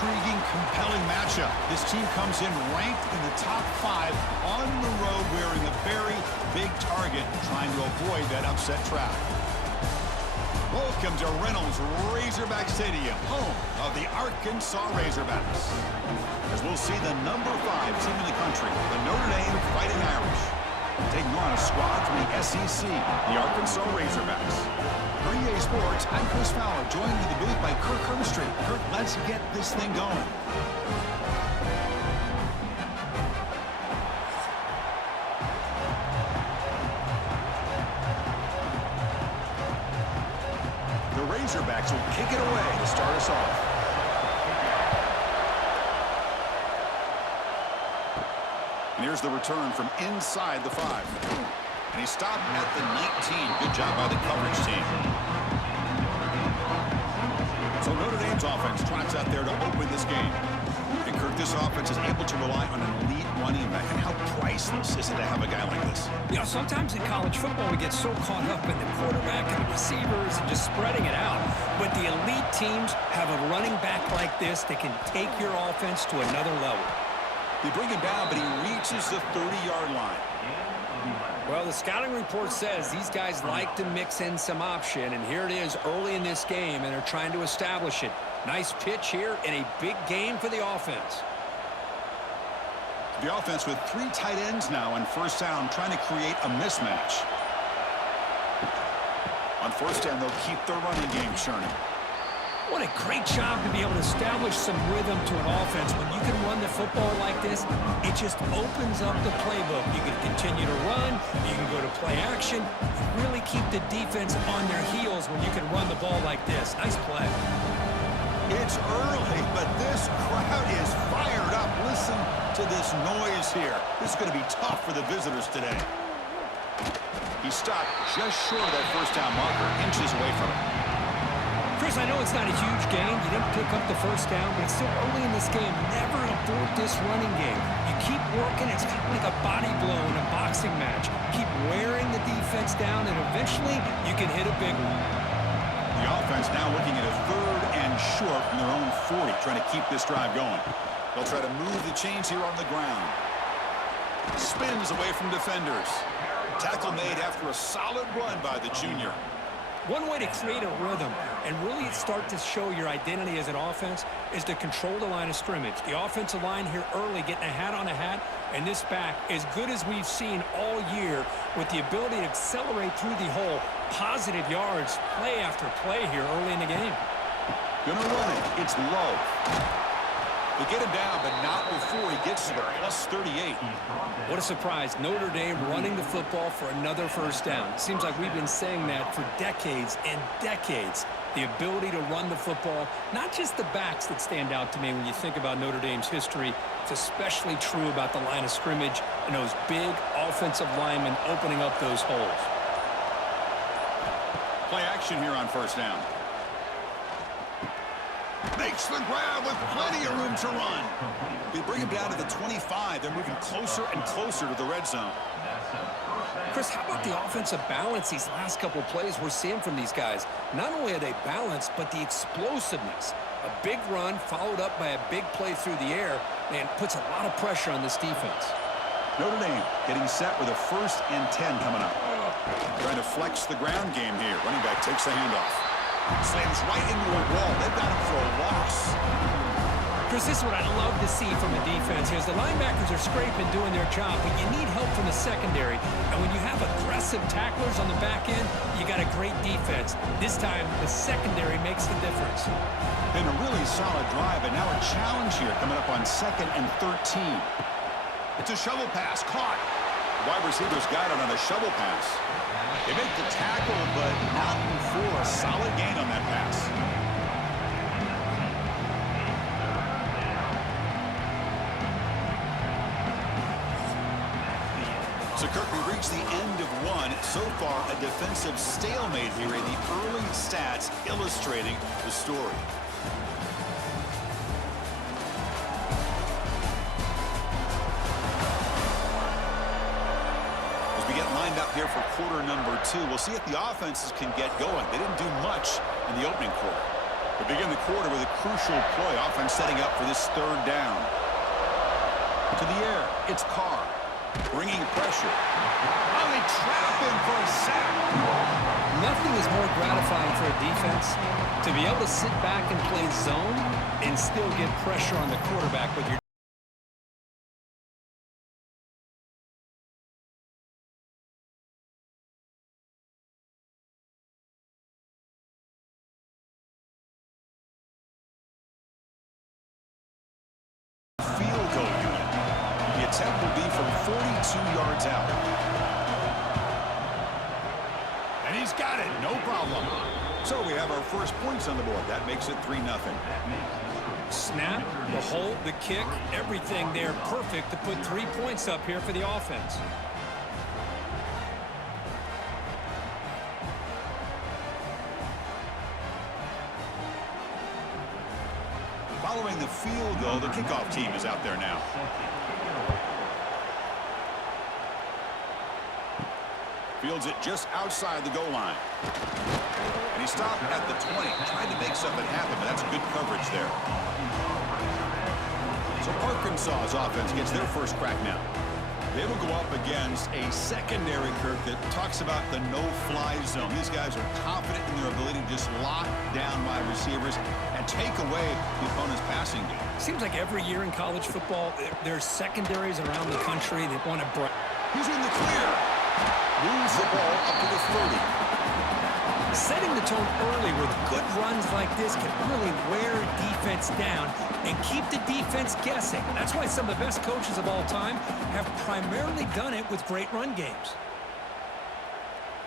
intriguing, compelling matchup. This team comes in ranked in the top 5 on the road wearing a very big target, trying to avoid that upset trap. Welcome to Reynolds Razorback Stadium, home of the Arkansas Razorbacks. As we'll see the number 5 team in the country, the Notre Dame Fighting Irish, taking on a squad from the SEC, the Arkansas Razorbacks. For EA Sports, I'm Chris Fowler, joined in the booth by Kirk Hermstreet. Kirk, let's get this thing going. The Razorbacks will kick it away to start us off. And here's the return from inside the 5. And he stopped at the 19. Good job by the coverage team. So Notre Dame's offense trots out there to open this game. And Kirk, this offense is able to rely on an elite running back. And how priceless is it to have a guy like this? You know, sometimes in college football we get so caught up in the quarterback and the receivers and just spreading it out. But the elite teams have a running back like this that can take your offense to another level. They bring him down, but he reaches the 30-yard line. Well, the scouting report says these guys like to mix in some option, and here it is early in this game, and they're trying to establish it. Nice pitch here and a big game for the offense. The offense with 3 tight ends now on first down, trying to create a mismatch. On first down, they'll keep their running game churning. What a great job to be able to establish some rhythm to an offense. When you can run the football like this, it just opens up the playbook. You can continue to run, you can go to play action, you really keep the defense on their heels when you can run the ball like this. Nice play. It's early, but this crowd is fired up. Listen to this noise here. This is going to be tough for the visitors today. He stopped just short of that first down marker, inches away from it. Chris, I know it's not a huge gain. You didn't pick up the first down, but it's still early in this game. Never abort this running game. You keep working. It's kind of like a body blow in a boxing match. Keep wearing the defense down, and eventually you can hit a big one. The offense now looking at a 3rd and short from their own 40, trying to keep this drive going. They'll try to move the chains here on the ground. Spins away from defenders. Tackle made after a solid run by the junior. One way to create a rhythm and really start to show your identity as an offense is to control the line of scrimmage. The offensive line here early getting a hat on a hat, and this back as good as we've seen all year with the ability to accelerate through the hole. Positive yards, play after play here early in the game. Gonna run it. It's low. They get him down, but not before he gets to the plus 38. What a surprise. Notre Dame running the football for another first down. Seems like we've been saying that for decades and decades. The ability to run the football, not just the backs that stand out to me when you think about Notre Dame's history. It's especially true about the line of scrimmage and those big offensive linemen opening up those holes. Play action here on first down. Makes the grab with plenty of room to run. They bring him down to the 25. They're moving closer and closer to the red zone. Chris, how about the offensive balance these last couple plays we're seeing from these guys? Not only are they balanced, but the explosiveness. A big run followed up by a big play through the air, and puts a lot of pressure on this defense. Notre Dame getting set with a 1st and 10 coming up. Trying to flex the ground game here. Running back takes the handoff. Slams right into a wall. They've got him for a loss. Chris, this is what I'd love to see from a defense. As the linebackers are scraping, doing their job, but you need help from the secondary. And when you have aggressive tacklers on the back end, you got a great defense. This time, the secondary makes the difference. Been a really solid drive, and now a challenge here coming up on 2nd and 13. It's a shovel pass, caught. The wide receivers got it on a shovel pass. They make the tackle, but not before a solid gain on that pass. So, Kirk, we reached the end of one. So far, a defensive stalemate here in the early stats illustrating the story. Lined up here for quarter number 2. We'll see if the offenses can get going. They didn't do much in the opening quarter. We begin the quarter with a crucial play. Offense setting up for this third down. To the air, it's Carr. Bringing pressure. Oh, they trap him for a sack. Nothing is more gratifying for a defense to be able to sit back and play zone and still get pressure on the quarterback with your field goal unit. The attempt will be from 42 yards out. And he's got it, no problem. So we have our first points on the board. That makes it 3-0. snap, the hold, the kick, everything there perfect to put 3 points up here for the offense. Following the field goal, the kickoff team is out there now. Fields it just outside the goal line. And he stopped at the 20, trying to make something happen, but that's good coverage there. So Arkansas's offense gets their first crack now. They will go up against a secondary, Kirk, that talks about the no-fly zone. These guys are confident in their ability to just lock down wide receivers and take away the opponent's passing game. Seems like every year in college football, there's secondaries around the country that want to break. He's in the clear. Moves the ball up to the 30. Setting the tone early with good runs like this can really wear a defense down and keep the defense guessing. That's why some of the best coaches of all time have primarily done it with great run games.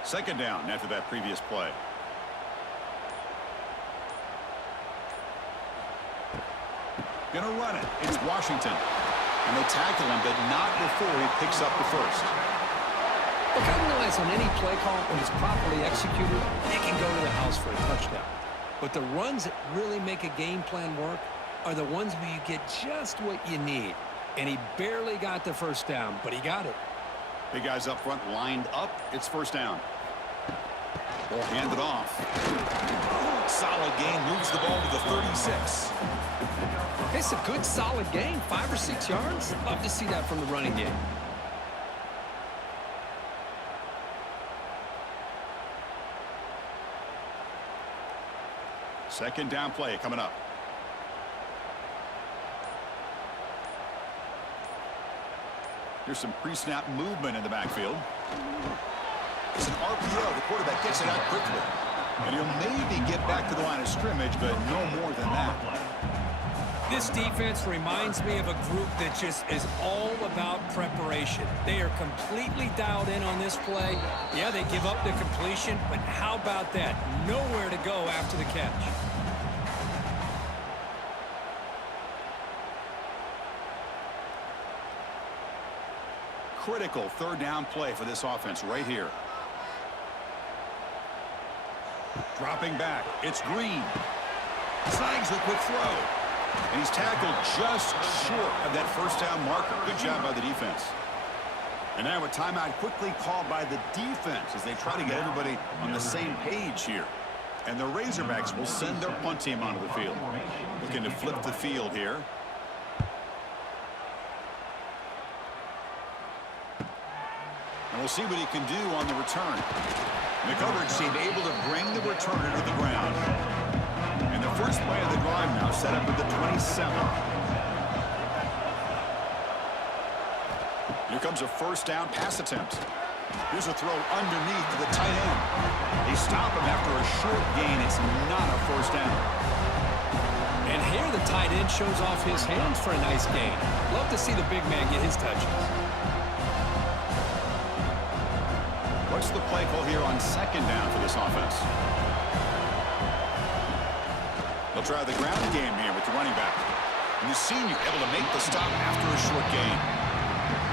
Second down after that previous play. Gonna run it. It's Washington. And they tackle him, but not before he picks up the first. Look, I realize on any play call, when it's properly executed, it can go to the house for a touchdown. But the runs that really make a game plan work are the ones where you get just what you need. And he barely got the first down, but he got it. Big guys up front lined up. It's first down. Ball handed off. Solid gain. Moves the ball to the 36. It's a good, solid gain. 5 or 6 yards. Love to see that from the running game. Second down play coming up. Here's some pre-snap movement in the backfield. It's an RPO. The quarterback gets it out quickly. And he'll maybe get back to the line of scrimmage, but no more than that. This defense reminds me of a group that just is all about preparation. They are completely dialed in on this play. Yeah, they give up the completion, but how about that? Nowhere to go after the catch. Critical third down play for this offense right here. Dropping back, it's Green. Snags the quick throw. And he's tackled just short of that first down marker. Good job by the defense. And now a timeout quickly called by the defense as they try to get everybody on the same page here. And the Razorbacks will send their punt team onto the field. Looking to flip the field here. And we'll see what he can do on the return. The coverage team able to bring the returner to the ground. And the first play of the drive now set up at the 27. Here comes a first down pass attempt. Here's a throw underneath to the tight end. They stop him after a short gain. It's not a first down. And here the tight end shows off his hands for a nice gain. Love to see the big man get his touches. What's the play call here on second down for this offense? They'll try the ground game here with the running back. And the senior able to make the stop after a short gain.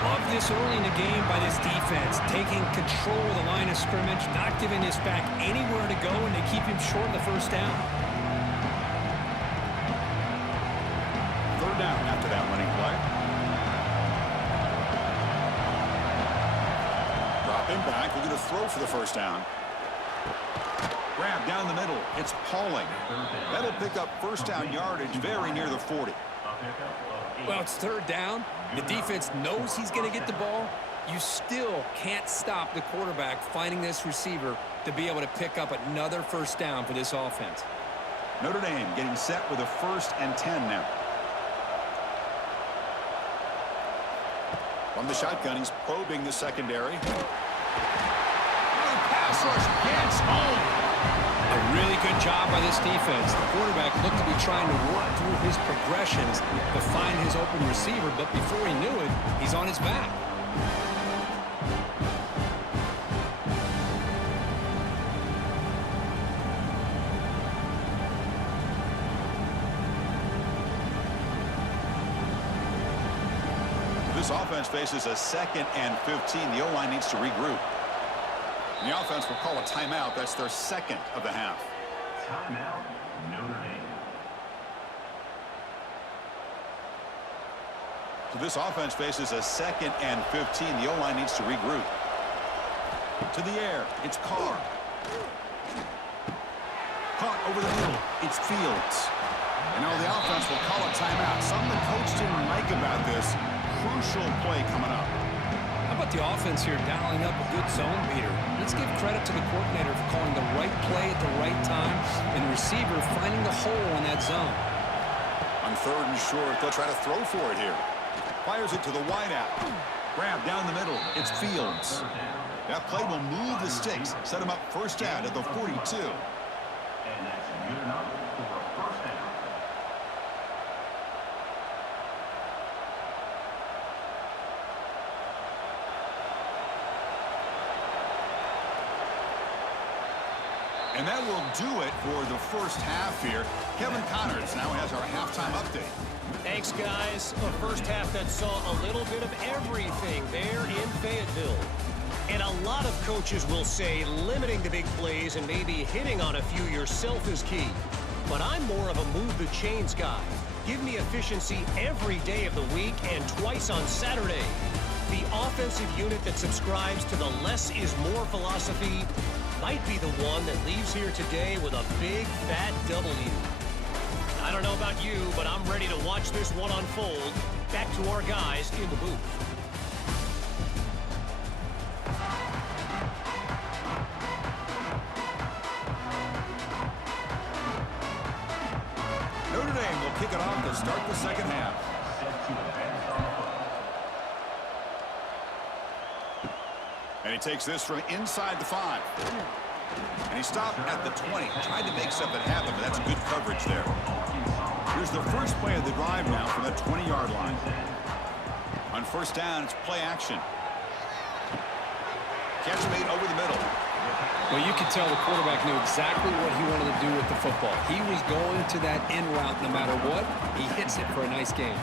Love this early in the game by this defense, taking control of the line of scrimmage, not giving this back anywhere to go, and they keep him short of the first down. Third down after that running play. Dropping back, looking to throw for the first down. Grab down the middle. It's Pauling. That'll pick up first down yardage very near the 40. Well, it's third down. The defense knows he's going to get the ball. You still can't stop the quarterback finding this receiver to be able to pick up another first down for this offense. Notre Dame getting set with a 1st and 10 now. From the shotgun, he's probing the secondary. Pass rush gets home. A really good job by this defense. The quarterback looked to be trying to work through his progressions to find his open receiver, but before he knew it, he's on his back. This offense faces a 2nd and 15. The O-line needs to regroup. The offense will call a timeout. That's their 2nd of the half. Timeout, Notre Dame. So this offense faces a 2nd and 15. The O-line needs to regroup. To the air. It's Carr. Caught over the middle. It's Fields. And now the offense will call a timeout. Something the coach didn't like about this. Crucial play coming up. How about the offense here dialing up a good zone beater? Let's give credit to the coordinator for calling the right play at the right time and the receiver finding the hole in that zone. On 3rd and short, they'll try to throw for it here. Fires it to the wideout. Grab down the middle. It's Fields. That play will move the sticks. Set him up first down at the 42. And that's good enough for a first down. And that will do it for the first half here. Kevin Connors now has our halftime update. Thanks, guys. A first half that saw a little bit of everything there in Fayetteville. And a lot of coaches will say limiting the big plays and maybe hitting on a few yourself is key. But I'm more of a move the chains guy. Give me efficiency every day of the week and twice on Saturday. The offensive unit that subscribes to the less is more philosophy might be the one that leaves here today with a big fat W. I don't know about you, but I'm ready to watch this one unfold. Back to our guys in the booth. Notre Dame will kick it off to start the second half. And he takes this from inside the 5. And he stopped at the 20. Tried to make something happen, but that's good coverage there. Here's the first play of the drive now from the 20-yard line. On first down, it's play action. Catch made over the middle. Well, you could tell the quarterback knew exactly what he wanted to do with the football. He was going to that in route no matter what. He hits it for a nice gain.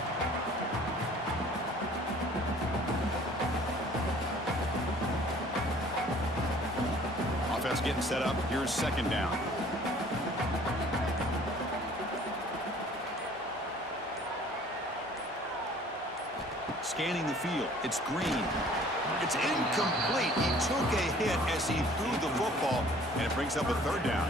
Offense getting set up. Here's second down. Scanning the field. It's Green. It's incomplete. He took a hit as he threw the football, and it brings up a third down.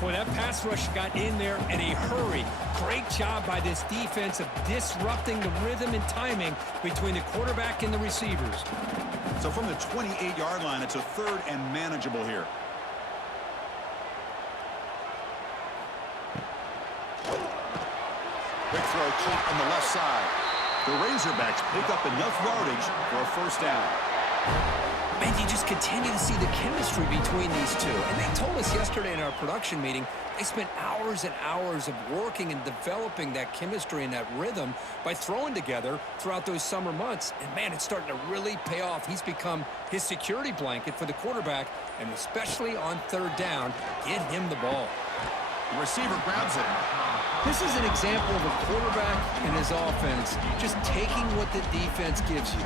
Boy, that pass rush got in there in a hurry. Great job by this defense of disrupting the rhythm and timing between the quarterback and the receivers. So from the 28-yard line, it's a third and manageable here. Quick throw caught on the left side. The Razorbacks pick up enough yardage for a first down. Man, you just continue to see the chemistry between these two. And they told us yesterday in our production meeting, they spent hours and hours of working and developing that chemistry and that rhythm by throwing together throughout those summer months. And, man, it's starting to really pay off. He's become his security blanket for the quarterback, and especially on third down, get him the ball. The receiver grabs it. This is an example of a quarterback and his offense just taking what the defense gives you.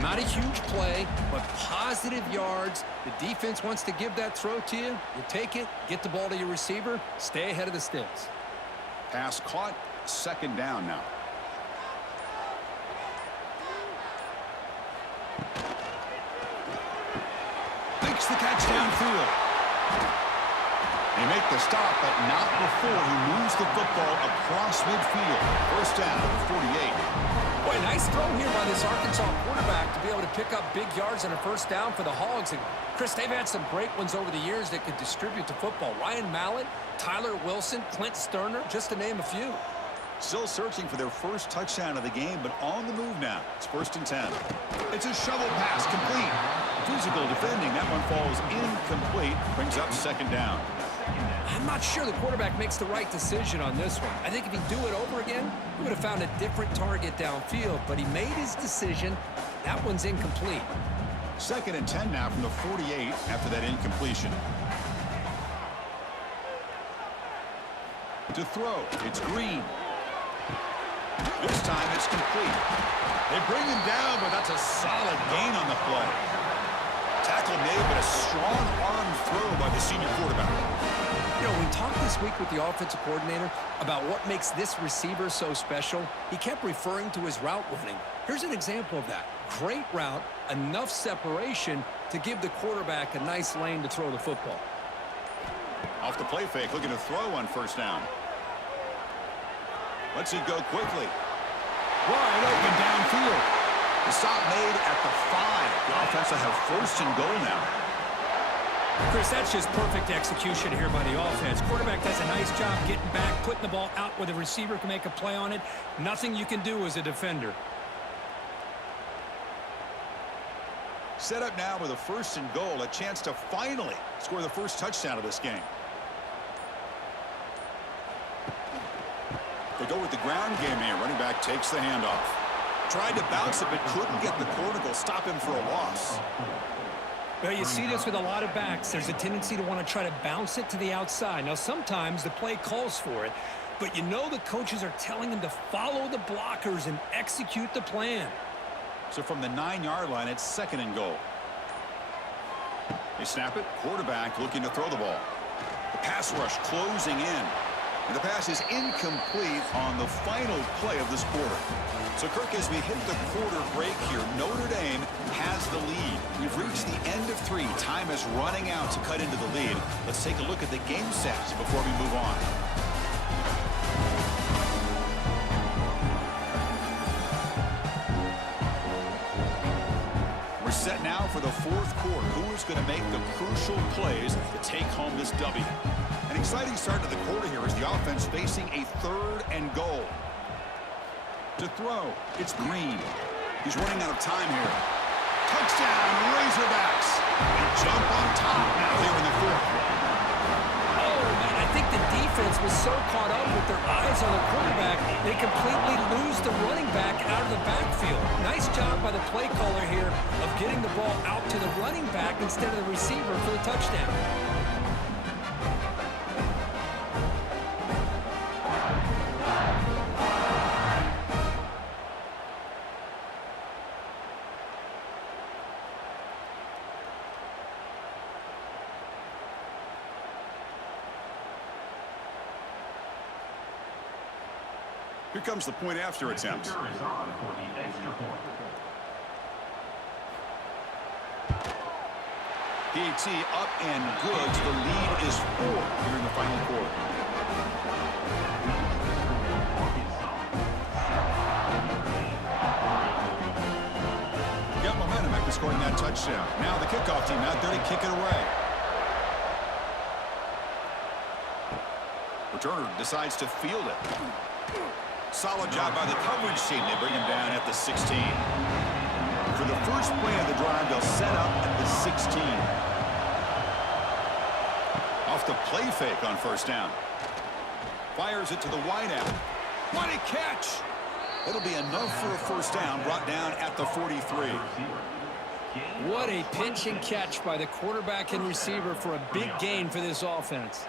Not a huge play, but positive yards. The defense wants to give that throw to you. You take it, get the ball to your receiver, stay ahead of the sticks. Pass caught, second down now. Makes the catch downfield. They make the stop, but not before he moves the football across midfield. First down at the 48. Boy, nice throw here by this Arkansas quarterback to be able to pick up big yards and a first down for the Hogs. And, Chris, they've had some great ones over the years that could distribute the football. Ryan Mallett, Tyler Wilson, Clint Sterner, just to name a few. Still searching for their first touchdown of the game, but on the move now. It's 1st and 10. It's a shovel pass, complete. Physical defending. That one falls incomplete. Brings up 2nd down. I'm not sure the quarterback makes the right decision on this one. I think if he'd do it over again, he would have found a different target downfield, but he made his decision. That one's incomplete. 2nd and 10 now from the 48 after that incompletion. To throw, it's Green. This time it's complete. They bring him down, but that's a solid gain on the play. Tackle made, but a strong arm throw by the senior quarterback. You know, we talked this week with the offensive coordinator about what makes this receiver so special. He kept referring to his route running. Here's an example of that. Great route, enough separation to give the quarterback a nice lane to throw the football. Off the play fake, looking to throw on 1st down. Lets it go quickly. Wide open downfield. The stop made at the 5. The offense will have 1st and goal now. Chris, that's just perfect execution here by the offense. Quarterback does a nice job getting back, putting the ball out where the receiver can make a play on it. Nothing you can do as a defender. Set up now with a 1st and goal, a chance to finally score the first touchdown of this game. They go with the ground game here. Running back takes the handoff. Tried to bounce it, but couldn't get the corner to stop him for a loss. Well, you see this with a lot of backs. There's a tendency to want to try to bounce it to the outside. Now, sometimes the play calls for it, but you know the coaches are telling them to follow the blockers and execute the plan. So from the 9-yard line, it's 2nd and goal. They snap it. Quarterback looking to throw the ball. The pass rush closing in. And the pass is incomplete on the final play of this quarter. So, Kirk, as we hit the quarter break here, Notre Dame has the lead. We've reached the end of 3. Time is running out to cut into the lead. Let's take a look at the game stats before we move on. We're set now for the 4th quarter. Who is going to make the crucial plays to take home this W? An exciting start to the quarter here as the offense facing a 3rd and goal. To throw, it's Green. He's running out of time here. Touchdown, Razorbacks. They jump on top now here in the 4th. Oh, man, I think the defense was so caught up with their eyes on the quarterback, they completely lose the running back out of the backfield. Nice job by the play caller here of getting the ball out to the running back instead of the receiver for the touchdown. Here comes the point after attempt. Kicker is on for the extra point. PAT up and good. The lead is 4 here in the final quarter. Got momentum after scoring that touchdown. Now the kickoff team out there to kick it away. Returner decides to field it. Solid job by the coverage team. They bring him down at the 16. For the first play of the drive, they'll set up at the 16. Off the play fake on 1st down. Fires it to the wideout. What a catch! It'll be enough for a 1st down, brought down at the 43. What a pinch and catch by the quarterback and receiver for a big gain for this offense.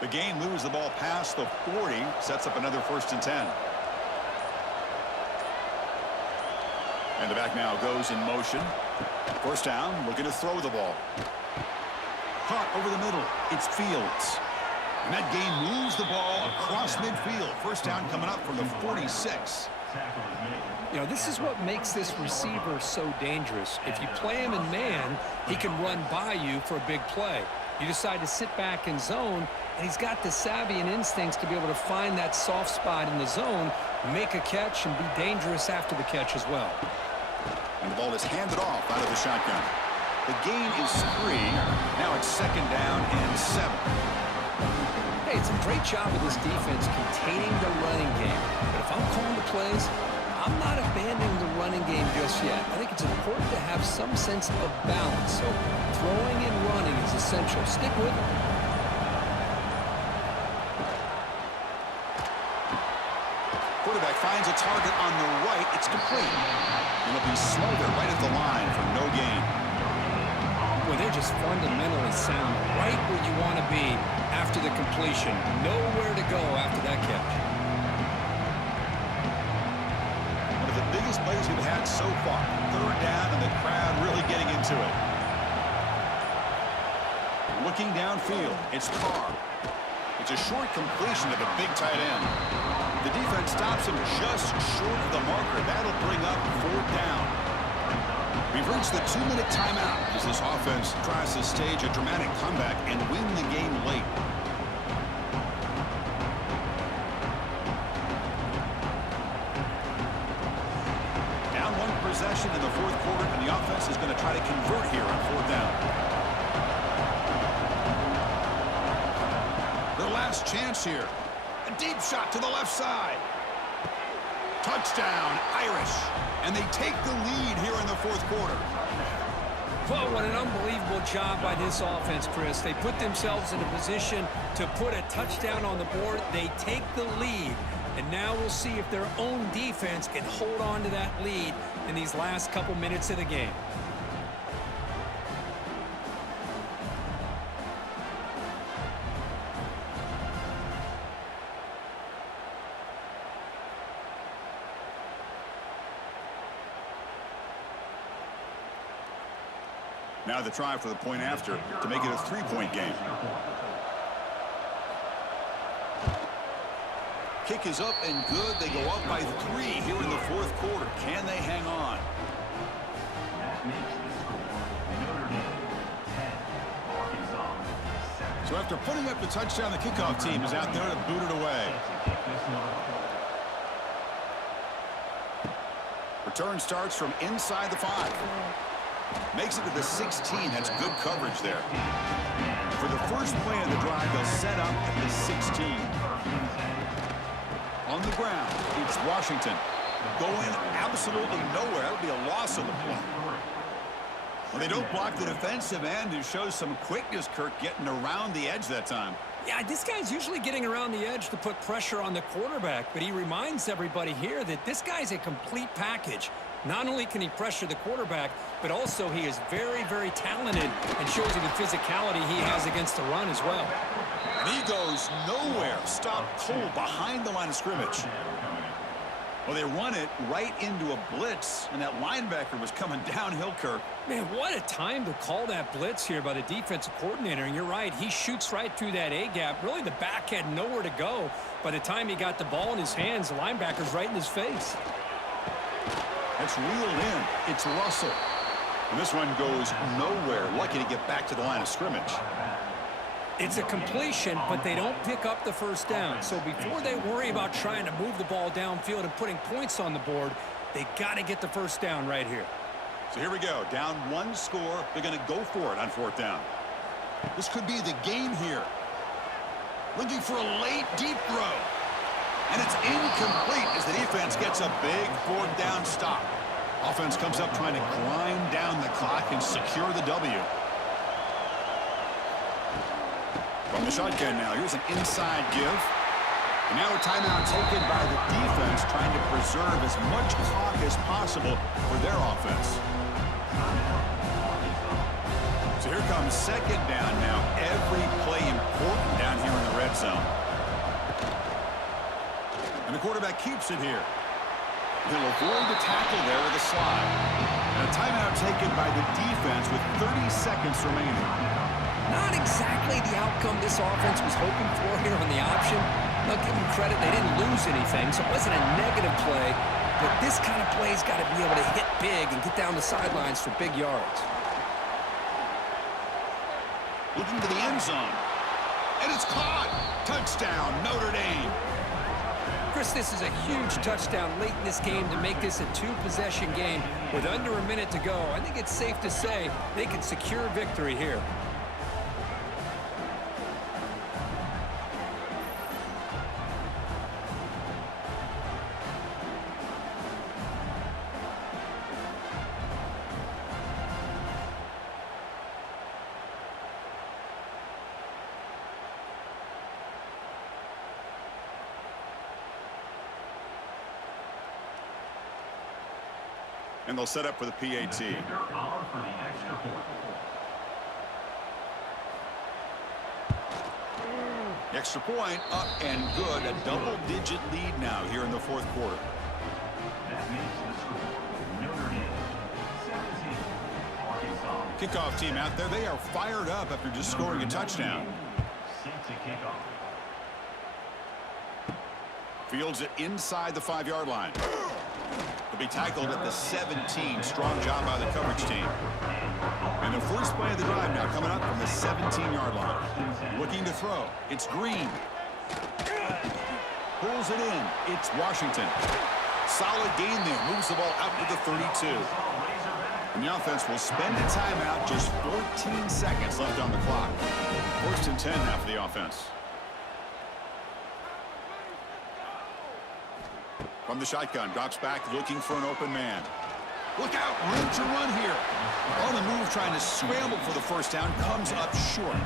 The gain moves the ball past the 40, sets up another 1st and 10. And the back now goes in motion. 1st down, looking to throw the ball. Caught over the middle. It's Fields. And that gain moves the ball across midfield. 1st down coming up from the 46. tackle is made. You know, this is what makes this receiver so dangerous. If you play him in man, he can run by you for a big play. You decide to sit back in zone, and he's got the savvy and instincts to be able to find that soft spot in the zone, make a catch, and be dangerous after the catch as well. And the ball is handed off out of the shotgun. The gain is 3. Now it's 2nd down and 7. Hey, it's a great job of this defense containing the running game. But if I'm calling the plays, I'm not abandoning the running game just yet. I think it's important to have some sense of balance. So throwing and running is essential. Stick with it. Quarterback finds a target on the right. It's complete. It'll be smothered right at the line for no gain. Well, they're just fundamentally sound, right where you want to be after the completion. Nowhere to go after that catch. One of the biggest plays we've had so far. 3rd down and the crowd really getting into it. Looking downfield, it's Carr. It's a short completion to the big tight end. The defense stops him just short of the marker. That'll bring up 4th down. We've reached the 2-minute timeout as this offense tries to stage a dramatic comeback and win the game late. Down 1 possession in the 4th quarter, and the offense is going to try to convert here on 4th down. Their last chance here. A deep shot to the left side. Touchdown, Irish. And they take the lead here in the 4th quarter. Well, what an unbelievable job by this offense, Chris. They put themselves in a position to put a touchdown on the board. They take the lead. And now we'll see if their own defense can hold on to that lead in these last couple minutes of the game. Now the try for the point after to make it a 3-point game. Kick is up and good. They go up by 3 here in the 4th quarter. Can they hang on? That makes the score Notre Dame 10, Arkansas 7. So after putting up the touchdown, the kickoff team is out there to boot it away. Return starts from inside the 5. Makes it to the 16. That's good coverage there. For the first play of the drive, they'll set up at the 16. On the ground, it's Washington. Going absolutely nowhere. That'll be a loss on the play. Well, they don't block the defensive end, who shows some quickness, Kirk, getting around the edge that time. Yeah, this guy's usually getting around the edge to put pressure on the quarterback, but he reminds everybody here that this guy's a complete package. Not only can he pressure the quarterback, but also he is very, very talented and shows you the physicality he has against the run as well. And he goes nowhere. Stop cold behind the line of scrimmage. Well, they run it right into a blitz, and that linebacker was coming downhill, Kirk. Man, what a time to call that blitz here by the defensive coordinator. And you're right, he shoots right through that A-gap. Really, the back had nowhere to go. By the time he got the ball in his hands, the linebacker's right in his face. That's reeled in. It's Russell. And this one goes nowhere. Lucky to get back to the line of scrimmage. It's a completion, but they don't pick up the first down. So before they worry about trying to move the ball downfield and putting points on the board, they got to get the first down right here. So here we go. Down 1 score. They're going to go for it on 4th down. This could be the game here. Looking for a late, deep throw. And it's incomplete as the defense gets a big 4th down stop. Offense comes up trying to grind down the clock and secure the W. From the shotgun now, here's an inside give. And now a timeout taken by the defense, trying to preserve as much clock as possible for their offense. So here comes 2nd down now. Every play important down here in the red zone. And the quarterback keeps it here. He'll avoid the tackle there with a slide. And a timeout taken by the defense with 30 seconds remaining. Not exactly the outcome this offense was hoping for here on the option. I'll give them credit, they didn't lose anything, so it wasn't a negative play. but this kind of play's got to be able to hit big and get down the sidelines for big yards. Looking to the end zone. And it's caught. Touchdown, Notre Dame. Chris, this is a huge touchdown late in this game to make this a two-possession game with under a minute to go. I think it's safe to say they can secure victory here. And they'll set up for the PAT. Extra point up and good. A double-digit lead now here in the fourth quarter. That makes the score Notre Dame 17, Arkansas. Kickoff team out there. They are fired up after just scoring a touchdown. Set to kick off. Fields it inside the 5-yard line. He'll be tackled at the 17. Strong job by the coverage team. And the first play of the drive now coming up from the 17-yard line. Looking to throw. It's Green. Pulls it in. It's Washington. Solid gain there. Moves the ball out to the 32. And the offense will spend a timeout. Just 14 seconds left on the clock. First and 10 now for the offense. From the shotgun, drops back, looking for an open man. Look out, room to run here. On the move, trying to scramble for the first down, comes up short.